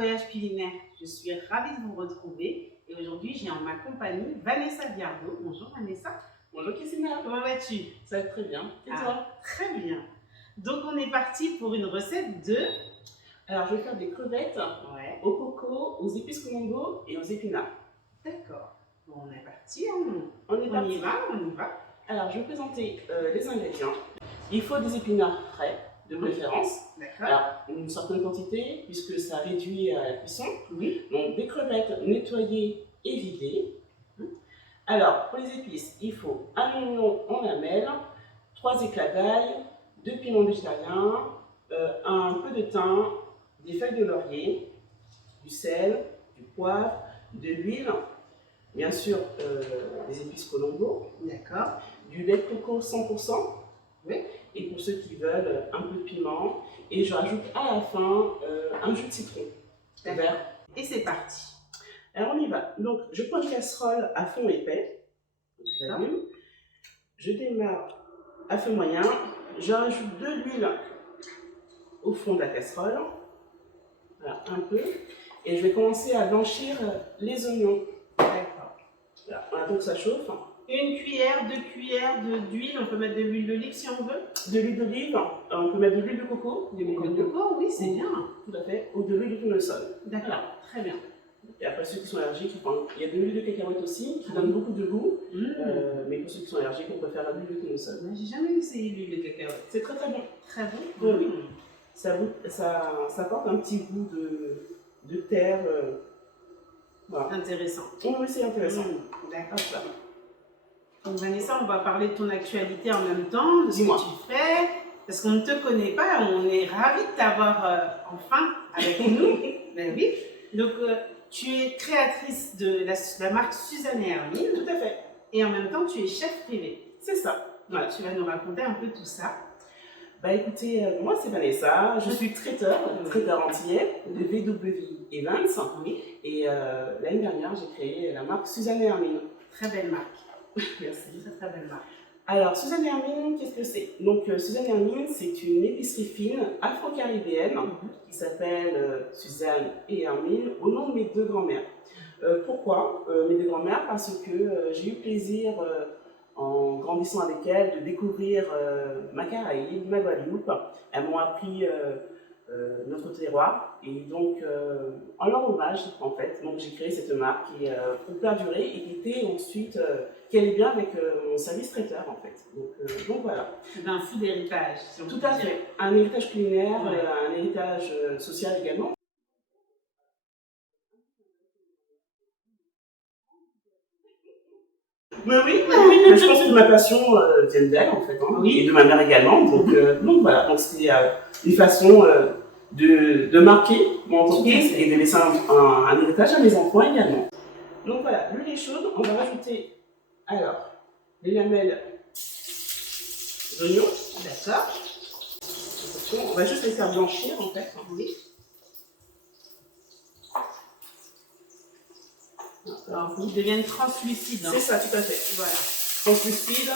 Voyage Culinaire. Je suis ravie de vous retrouver et aujourd'hui j'ai en ma compagnie Vanessa Viardot. Bonjour Vanessa. Bonjour Christina. Comment vas-tu? Ça va très bien. Et toi? Très bien. Donc on est parti pour une recette de... Alors je vais faire des crevettes au coco, aux épices colombo et aux épinards. D'accord. Bon, on est parti. On y va. Alors je vais présenter les ingrédients. Il faut des épinards frais, de préférence. D'accord. Alors une certaine quantité puisque ça réduit à la cuisson. Oui. Donc des crevettes nettoyées et vidées. Alors pour les épices, il faut un oignon en lamelles, 3 éclats d'ail, 2 piments végétariens, un peu de thym, des feuilles de laurier, du sel, du poivre, de l'huile, bien sûr des épices colombo, du lait de coco 100%, oui. Et pour ceux qui veulent un peu de piment, et je rajoute à la fin un jus de citron vert. Et c'est parti. Alors on y va. Donc je prends une casserole à fond épais, j'allume, je démarre à feu moyen, je rajoute de l'huile au fond de la casserole, voilà, un peu, et je vais commencer à blanchir les oignons. D'accord. Voilà, on attend que ça chauffe. 1 cuillère, 2 cuillères d'huile, on peut mettre de l'huile d'olive si on veut. De l'huile d'olive, on peut mettre de l'huile de coco. De l'huile de coco, oui, c'est bien. Tout à fait, ou de l'huile de tournesol. D'accord, voilà. Très bien. Et après ceux qui sont allergiques, il y a de l'huile de cacahuète aussi, qui donne beaucoup de goût. Mais pour ceux qui sont allergiques, on préfère l'huile de tournesol. J'ai jamais essayé l'huile de cacahuète. C'est très très bon. Très bon. Oui. Ça apporte un petit goût de terre. Voilà. Intéressant. Oui, c'est intéressant. D'accord. Donc Vanessa, on va parler de ton actualité en même temps, de ce que tu fais, parce qu'on ne te connaît pas, on est ravis de t'avoir enfin avec nous. Ben oui. Donc tu es créatrice de la marque Suzanne et Hermine. Tout à fait. Et en même temps, tu es chef privé. C'est ça. Voilà. Tu vas nous raconter un peu tout ça. Bah écoutez, moi c'est Vanessa, je suis traiteur antillais de VW Events. Et l'année dernière, j'ai créé la marque Suzanne et Hermine. Très belle marque. Merci. Très belle marque. Alors, Suzanne et Hermine, qu'est-ce que c'est? Donc, Suzanne et Hermine, c'est une épicerie fine afro-caribéenne qui s'appelle Suzanne et Hermine au nom de mes 2 grands-mères. Pourquoi mes 2 grands-mères? Parce que j'ai eu plaisir, en grandissant avec elles, de découvrir ma Caraïbe, ma Guadeloupe. Elles m'ont appris notre terroir, et donc en leur hommage en fait, donc j'ai créé cette marque qui pour perdurer et qui était ensuite qui allait bien avec mon service traiteur en fait. Donc voilà. C'est un fou d'héritage. Si tout à fait. Un héritage culinaire, un héritage social également. Mais oui, je pense que ma passion vient d'elle en fait, et de ma mère également. Donc voilà, donc c'était une façon de marquer mon entreprise et de laisser un héritage à mes enfants également. Donc voilà, l'huile est chaude, on va rajouter alors les lamelles d'oignon. D'accord. On va juste les faire blanchir en fait. Oui. Alors, ils deviennent translucides. C'est ça, tout à fait. Voilà. Translucide,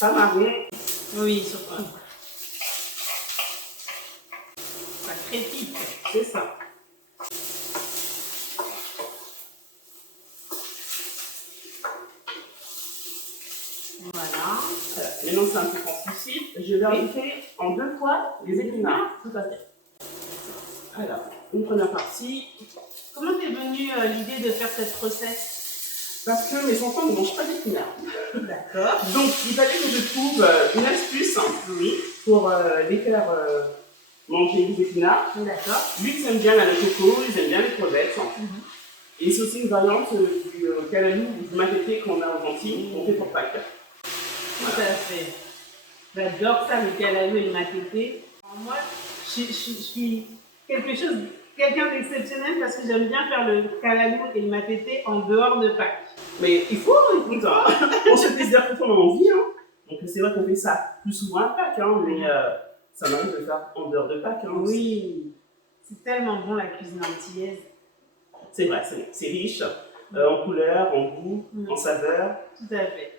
pas marron. Oui, surtout. Ça crépite. C'est ça. Voilà. Maintenant c'est un peu translucide. Je vais rajouter en 2 fois les épinards. Tout à fait. Alors, une première partie. Comment t'es venue l'idée de faire cette recette? Parce que mes enfants ne mangent pas d'épinards. D'accord. Donc il fallait que je trouve une astuce pour les faire manger des épinards. D'accord. Lui, ils aiment bien la coco, ils aiment bien les crevettes. Et c'est aussi une variante du calalou ou du matété qu'on a aux Antilles, qu'on fait pour Pâques. Tout à fait. J'adore ça, le calalou et le matété. Moi, je suis quelqu'un d'exceptionnel parce que j'aime bien faire le calalou et le matété en dehors de Pâques. Mais il faut, écoute, on se plaisir quand on a envie. Donc c'est vrai qu'on fait ça plus souvent à Pâques, mais ça m'arrive de faire en dehors de Pâques. Oui, c'est tellement bon la cuisine antillaise. C'est vrai, c'est riche en couleurs, en goût, en saveur. Tout à fait.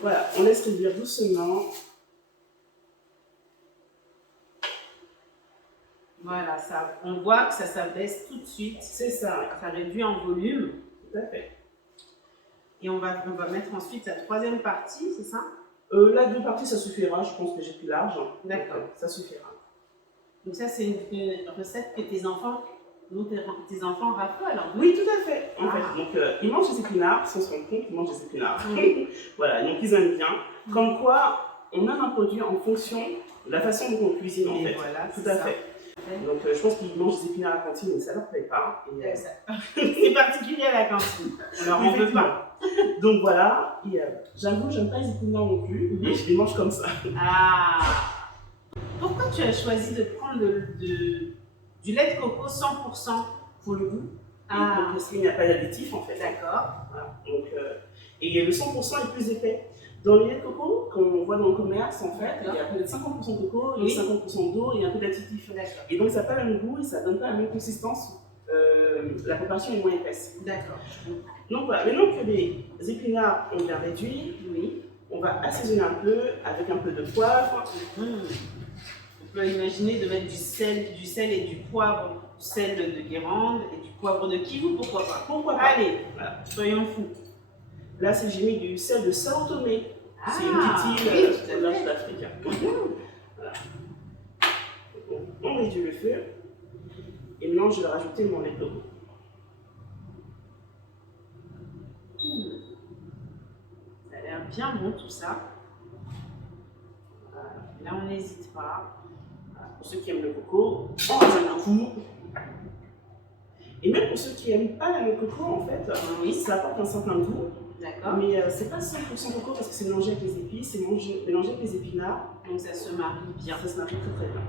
Voilà, on laisse réduire doucement. Voilà, ça, on voit que ça s'abaisse tout de suite. C'est ça. Ça réduit en volume. Tout à fait. Et on va mettre ensuite la troisième partie, c'est ça? Là, 2 parties, ça suffira. Je pense que j'ai plus large. D'accord. Ça suffira. Donc ça, c'est une recette que dont tes enfants raffolent. Oui, tout à fait. En Ah. fait. Donc, ils mangent des épinards, sans se rendre compte qu'ils mangent des épinards. Voilà, donc ils aiment bien. Comme quoi, on a un produit en fonction de la façon dont on cuisine, en fait. Voilà, tout à fait. Donc, je pense qu'ils mangent des épinards à la cantine, mais ça leur plaît pas. Et, c'est particulier à la cantine. Alors, on ne veut pas. Donc, voilà. Et j'avoue, j'aime pas les épinards non plus, et je les mange comme ça. Ah! Pourquoi tu as choisi de prendre du lait de coco 100% pour le goût? Ah. Donc, parce qu'il n'y a pas d'additif, en fait. D'accord. Voilà. Donc, et le 100% est plus épais. Dans le lait de coco, qu'on voit dans le commerce, en fait, il y a peut-être 50% de coco et 50% d'eau et un peu d'additif. Et donc, ça n'a pas le même goût et ça ne donne pas la même consistance. La préparation est moins épaisse. D'accord. Donc voilà, maintenant que les épinards ont bien réduit, Oui. on va assaisonner un peu avec un peu de poivre. On peut imaginer de mettre du sel et du poivre, du sel de Guérande et du poivre de Kivu, pourquoi pas? Pourquoi pas? Allez, voilà. Soyons fous. Là, j'ai mis du sel de Sao Tomé. C'est une petite île au large d'Afrique. Voilà. On réduit le feu. Et maintenant, je vais rajouter mon lait de coco. Ça a l'air bien bon tout ça. Là, on n'hésite pas. Voilà. Pour ceux qui aiment le coco, on rajoute un coup. Et même pour ceux qui n'aiment pas la noix de coco, en fait, oui, ça apporte un certain goût. D'accord. Mais c'est pas 100% coco parce que c'est mélangé avec les épices, c'est mélangé avec les épinards. Donc ça se marie bien. Ça se marie très très bien.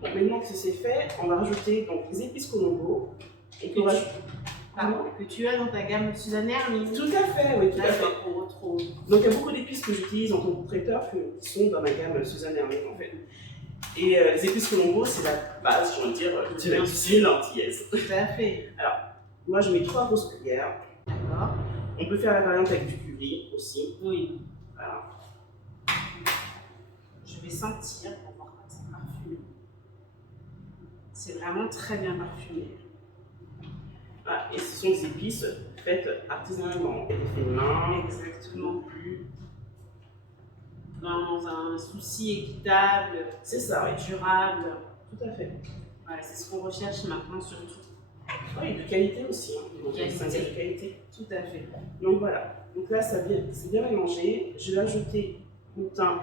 Donc maintenant que c'est fait, on va rajouter donc, les épices Colombo. Et que tu as dans ta gamme Suzanne Hermine. Tout à fait, oui, tout à fait. On retrouve. Donc il y a beaucoup d'épices que j'utilise en tant que traiteur qui sont dans ma gamme Suzanne Hermine en fait. Et les épices Colombo, c'est la base, j'ai envie de dire, de la cuisine antillaise. Tout à fait. Alors, moi je mets 3 grosses cuillères. D'accord. On peut faire la variante avec du curry aussi. Oui. Voilà. Je vais sentir pour voir comme c'est parfumé. C'est vraiment très bien parfumé. Ah, et ce sont des épices faites artisanalement, et faites main. Exactement. Plus dans un souci équitable, c'est ça, oui. Durable. Tout à fait. Voilà, c'est ce qu'on recherche maintenant surtout. Oui, de qualité aussi. Hein. Donc, de qualité. Tout à fait. Donc voilà. Donc là, c'est bien mélangé. Je vais ajouter mon thym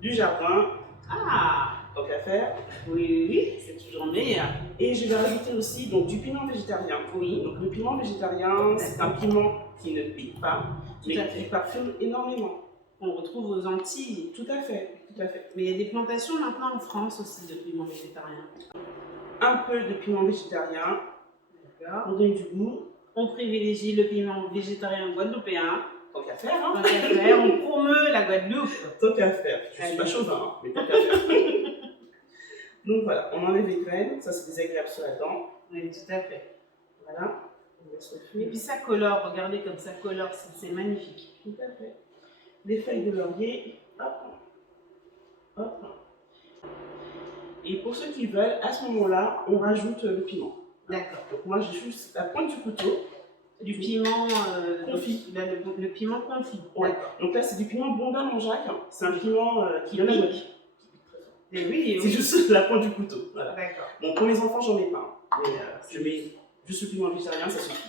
du jardin. Ah! Tant qu'à faire. Oui, c'est toujours meilleur. Et je vais rajouter aussi donc, du piment végétarien. Oui. Donc le piment végétarien, c'est un piment qui ne pique pas, mais qui parfume énormément. On retrouve aux Antilles. Tout à fait, tout à fait. Mais il y a des plantations maintenant en France aussi de piment végétarien. Un peu de piment végétarien. D'accord. Pour donner du goût. On privilégie le piment végétarien guadeloupéen. Tant qu'à faire, hein. Tant qu'à faire, on promeut la Guadeloupe. Tant qu'à faire. Je suis pas chauvin, hein, mais tant qu'à faire. Donc voilà, on enlève les graines, ça c'est désagréable sur la dent. Oui, tout à fait. Voilà, on laisse le feu. Et puis ça colore, regardez comme ça colore, c'est magnifique. Tout à fait. Les feuilles de laurier, hop, hop. Et pour ceux qui veulent, à ce moment-là, on rajoute le piment. D'accord. Donc moi j'ai juste la pointe du couteau. Du piment confit. Le piment confit. Ouais. Donc là c'est du piment Blondin Monjac. C'est un piment qui donne la moitié. Et oui, c'est juste la pointe du couteau. Voilà. D'accord. Bon, pour les enfants, j'en mets pas. Mais je mets juste le piment végétarien, ça suffit.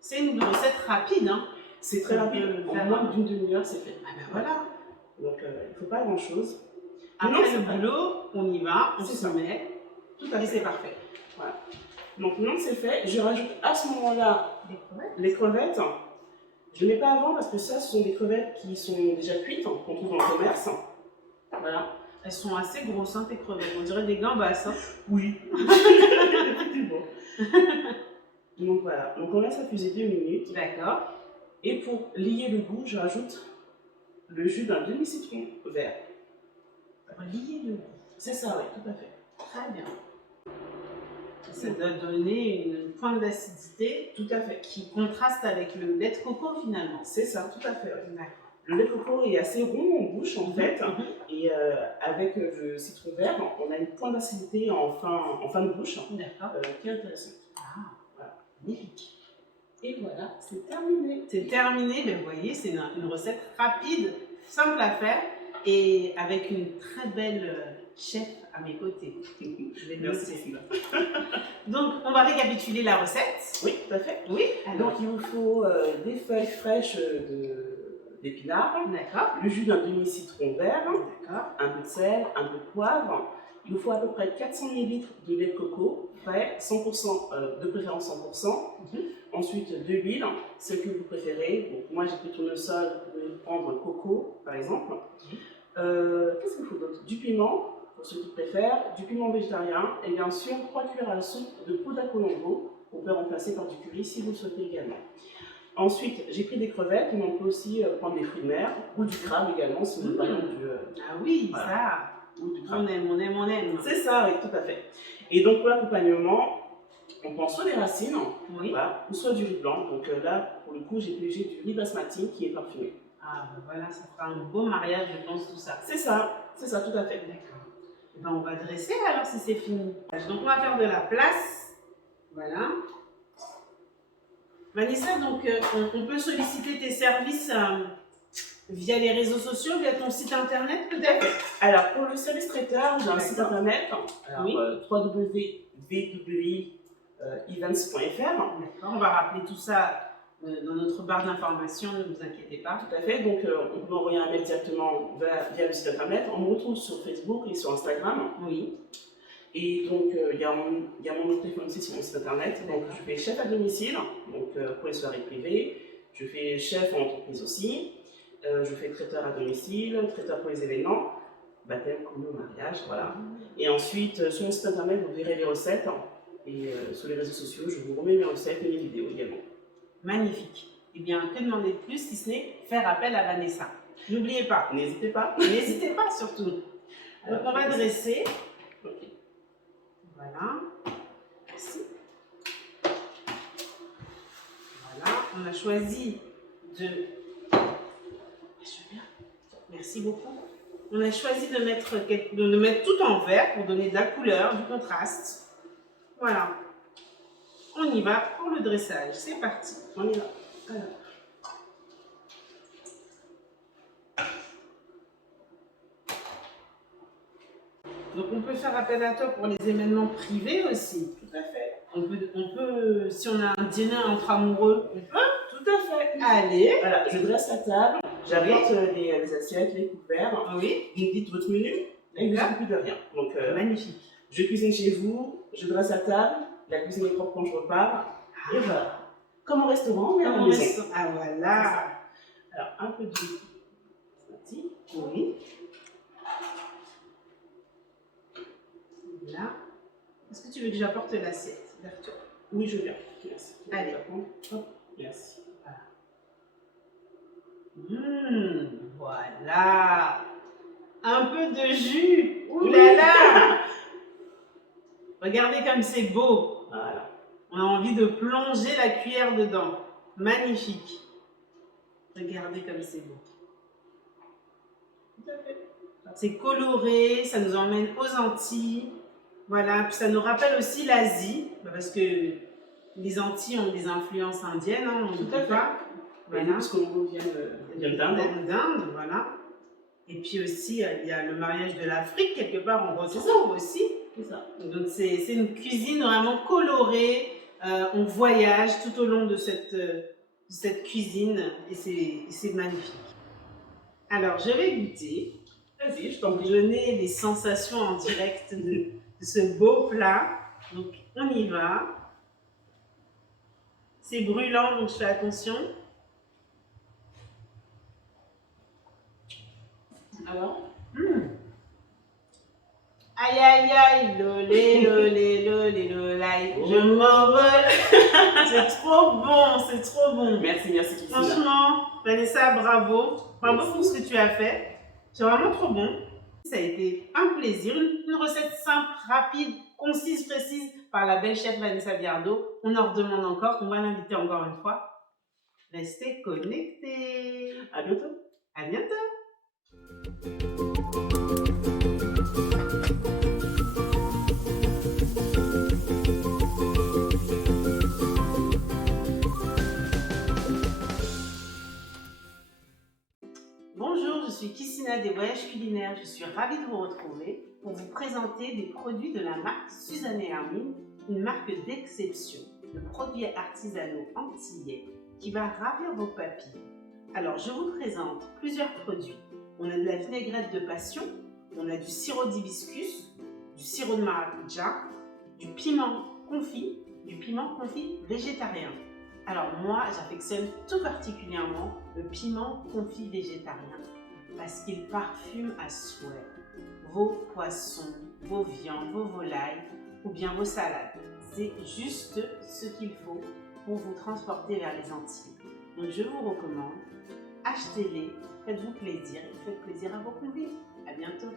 C'est une recette rapide, hein? C'est très rapide. En moins d'une demi-heure, c'est fait. Ah ben voilà. Donc il ne faut pas grand-chose. Après le boulot, on y va, on se met. Tout à fait. Et c'est parfait. Voilà. Donc maintenant que c'est fait, je rajoute à ce moment-là les crevettes. Je ne mets pas avant parce que ça, ce sont des crevettes qui sont déjà cuites, qu'on trouve dans le commerce. Voilà. Elles sont assez grosses, hein, tes crevettes. On dirait des gambas. Hein. Oui. Effectivement. Donc voilà. Donc on laisse infuser 2 minutes. D'accord. Et pour lier le goût, je rajoute le jus d'un demi-citron vert. Lier le goût. C'est ça, oui, tout à fait. Très bien. Ça doit donner une pointe d'acidité. Tout à fait. Qui contraste avec le lait de coco finalement. C'est ça, tout à fait. Oui. D'accord. Le lait de coco est assez rond en bouche en fait, et avec le citron vert, on a une pointe d'acidité en fin de bouche qui est intéressante. Ah, voilà. Magnifique. Et voilà, c'est terminé. C'est terminé, mais vous voyez, c'est une recette rapide, simple à faire et avec une très belle chef à mes côtés. Je vais Merci. Donc, on va récapituler la recette. Oui, tout à fait. Oui. Donc, il vous faut des feuilles fraîches d'épinards, le jus d'un demi-citron vert, un peu de sel, un peu de poivre. Il vous faut à peu près 400 ml de lait de coco frais, 100%, de préférence 100%. Ensuite, de l'huile, ce que vous préférez. Donc, moi, j'ai pris tournesol, vous pouvez prendre coco, par exemple. Qu'est-ce qu'il faut d'autre? Du piment, pour ceux qui préfèrent, du piment végétarien, et bien sûr, 3 cuillères à soupe de poudre à colombo, qu'on peut remplacer par du curry si vous le souhaitez également. Ensuite, j'ai pris des crevettes, mais on peut aussi prendre des fruits de mer, ou du crabe également, si vous voulez. Ah oui, voilà. Ça, ou du crabe. On aime. C'est ça, oui, tout à fait. Et donc, pour l'accompagnement, on prend soit des racines, voilà, ou soit du riz blanc. Donc là, pour le coup, j'ai privilégié du riz basmati qui est parfumé. Ah, ben voilà, ça fera un beau mariage, je pense, tout ça. C'est ça, tout à fait. D'accord. Ben, on va dresser alors si c'est fini. Donc, on va faire de la place. Voilà. Vanessa, donc, on peut solliciter tes services via les réseaux sociaux, via ton site internet peut-être? Alors, pour le service traiteur, j'ai un site internet, www.events.fr. D'accord, on va rappeler tout ça dans notre barre d'informations, ne vous inquiétez pas. Tout à fait, donc on peut m'envoyer un mail directement via le site internet. On me retrouve sur Facebook et sur Instagram. Oui. Et donc, il y a mon numéro de téléphone aussi sur mon site internet. Donc, je fais chef à domicile, donc pour les soirées privées. Je fais chef en entreprise aussi. Je fais traiteur à domicile, traiteur pour les événements, baptême, communion, mariage, voilà. Et ensuite, sur mon site internet, vous verrez les recettes. Et sur les réseaux sociaux, je vous remets mes recettes et mes vidéos également. Magnifique. Eh bien, que demander de plus si ce n'est faire appel à Vanessa? N'oubliez pas. N'hésitez pas. N'hésitez pas surtout. Donc, on va dresser. Ok. Voilà. Merci. Voilà. On a choisi de... Merci beaucoup. On a choisi de mettre tout en vert pour donner de la couleur, du contraste. Voilà. On y va pour le dressage. C'est parti. On y va. Alors. Donc on peut faire appel à toi pour les événements privés aussi. Tout à fait. On peut, si on a un dîner entre amoureux, on peut. Tout à fait. Allez. Voilà, je dresse la table, j'apporte les assiettes, les couverts. Oui. Vous me dites votre menu et vous ne plus de rien. Donc, magnifique. Je cuisine chez vous, je dresse la table, la cuisine est propre quand je repars. Et voilà. Comme au restaurant, mais à la maison. Ah voilà. Alors, un peu d'huile. Oui. Là. Est-ce que tu veux que j'apporte l'assiette vers toi? Oui, je viens. Merci. Allez. Hop. Merci. Voilà. Un peu de jus. Ouh là là. Regardez comme c'est beau. Voilà. On a envie de plonger la cuillère dedans. Magnifique. Regardez comme c'est beau. Tout à fait. C'est coloré, ça nous emmène aux Antilles. Voilà, puis ça nous rappelle aussi l'Asie, parce que les Antilles ont des influences indiennes, hein, on ne peut pas. Voilà. Parce qu'on vient d'Inde, voilà. Et puis aussi, il y a le mariage de l'Afrique, quelque part, on retrouve aussi. C'est ça. Donc c'est une cuisine vraiment colorée. On voyage tout au long de cette cuisine et c'est magnifique. Alors, je vais goûter. Vas-y, je t'en prie. Donner les sensations en direct de ce beau plat. Donc, on y va. C'est brûlant, donc je fais attention. Alors Aïe, aïe, aïe, lolé, lolé, lolé, lolé, je m'envole. C'est trop bon, c'est trop bon. Merci, merci Christine. Franchement, Vanessa, bravo. Bravo pour ce que tu as fait. C'est vraiment trop bon. Ça a été un plaisir. Une recette simple, rapide, concise, précise par la belle chef Vanessa Biardo. On en redemande encore. On va l'inviter encore une fois. Restez connectés. À bientôt. À bientôt! Bonjour, je suis Kissina des Voyages Culinaires. Je suis ravie de vous retrouver pour vous présenter des produits de la marque Suzanne et Hermine, une marque d'exception de produits artisanaux antillais qui va ravir vos papilles. Alors, je vous présente plusieurs produits. On a de la vinaigrette de passion, on a du sirop d'hibiscus, du sirop de maracuja, du piment confit végétarien. Alors moi, j'affectionne tout particulièrement le piment confit végétarien parce qu'il parfume à souhait vos poissons, vos viandes, vos volailles ou bien vos salades. C'est juste ce qu'il faut pour vous transporter vers les Antilles. Donc je vous recommande, achetez-les, faites-vous plaisir et faites plaisir à vos convives. À bientôt!